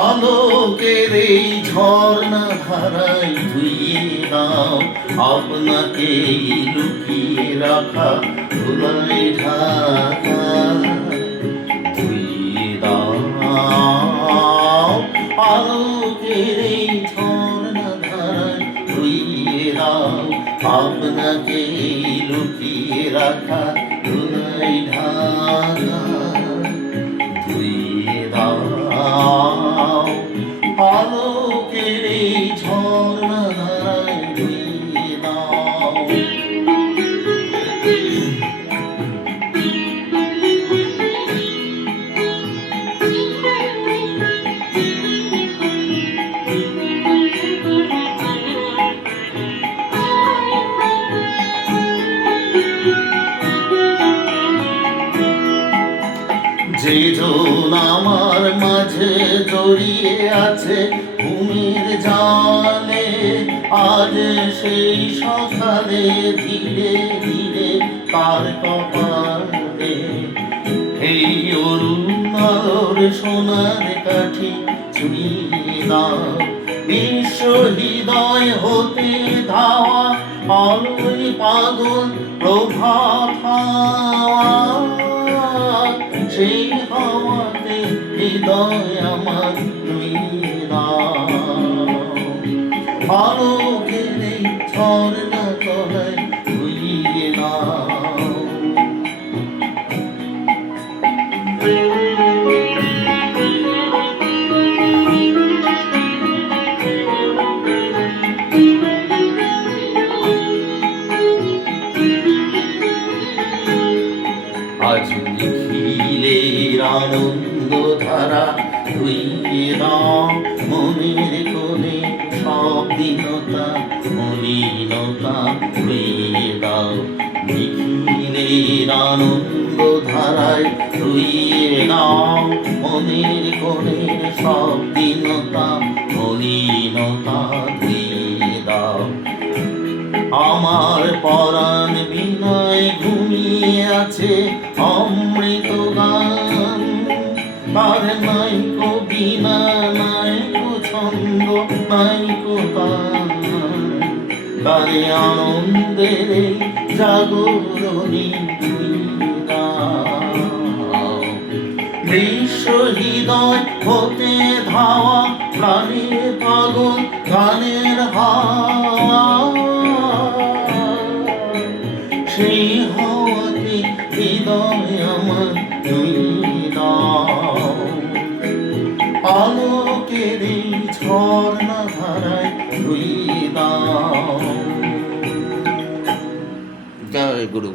আলোকের এই ঝর্ণা ধারায় ধুইয়ে দাও আপনাকে লুকিয়ে রাখা ধুলায় ঢাকা। ধুইয়ে দাও আলোকের এই ঝর্ণা ধারায় ধুইয়ে দাও আপনাকে লুকিয়ে রাখা ধুলায় ঢাকা। ধুইয়ে দাও আলোকের এই ঝর্ণা ধারায় ধুইয়ে দাও। যে জন আমার মাঝে জড়িয়ে আছে ঘুমের জালে, আজ সেই সকালে ধীরে ধীরে তার কপালে এই অরুণ আলোর সোনার কাঠি ছুঁয়ে দাও। বিশ্ব হৃদয় হতে ধাওয়া আলোয় পাগল প্রভাত হাওয়া, সেই হাওয়াতে হৃদয় আমার ধুইয়ে দাও। আলোকের এই ঝর্ণা তলায় ধুইয়ে দাও। আজ নিখিলের আনন্দ ধারা ধুইয়ে দাও মনের কোণে সব দীনতা মলিনতা ধুইয়ে দাও। নিখিলের আনন্দ ধারায় ধুইয়ে দাও মনের কোণে সব দীনতা মলিনতা ধুইয়ে দাও। আমার পরাণ বিনয় ঘুমিয়ে আছে অমৃত গান, তার নাইকো বিনা নাইকো ছন্দ নাইকো তান, তারে আনন্দের জাগরণী বিশ্ব হৃদয় হতে ধাওয়া প্রাণের পাগল গানের হাওয়া, সেই হাওয়াতে হৃদয় আমার ধুইয়ে দাও। আলোকের এই ঝর্ণা ধারায় ধুইয়ে দাও। জয় গুরু।